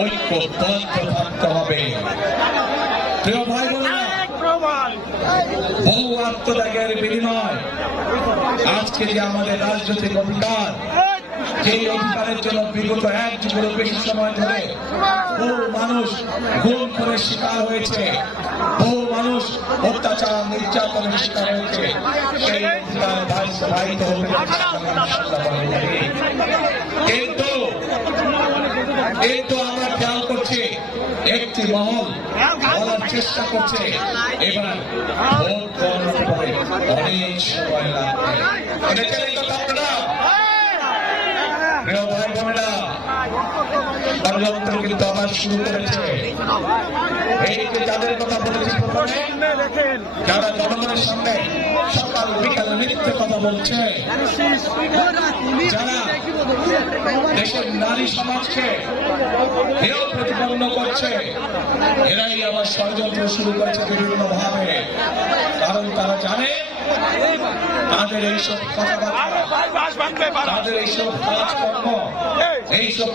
ঐক্যবদ্ধ থাকতে হবে। প্রিয় ভাই বোনেরা, বহু আত্মত্যাগের বিনিময় আজকে যে আমাদের রাজনৈতিক অধিকার, সেই অধিকারের জন্য বিগত 1 যুগেরও বেশি সময় ধরে বহু মানুষ গুম করে শিকার হয়েছে, বহু মানুষ অত্যাচার নির্যাতনের শিকার হয়েছে। সেই অধিকার বাস্তবায়িত হতে কিন্তু আমরা খেয়াল করছি একটি মহল বলার চেষ্টা করছে এবার ভোট গণনার পরে অনেক সময় লাগবে। এটা জানেন তো আপনারা? প্রিয় ভাই বোনেরা, ষড়যন্ত্র কিন্তু আবার শুরু করেছে। এই যে যাদের কথা বলেছি প্রথমে, যারা জনগণের সামনে সকাল বিকাল মিথ্যে কথা বলছে, যারা দেশের নারী সমাজকে হেয় প্রতিপন্ন করছে, এরাই আবার ষড়যন্ত্র শুরু করেছে বিভিন্ন ভাবে। কারণ তারা জানে তাদের এইসব কথাবার্তা, তাদের এইসব কাজকর্ম, এইসব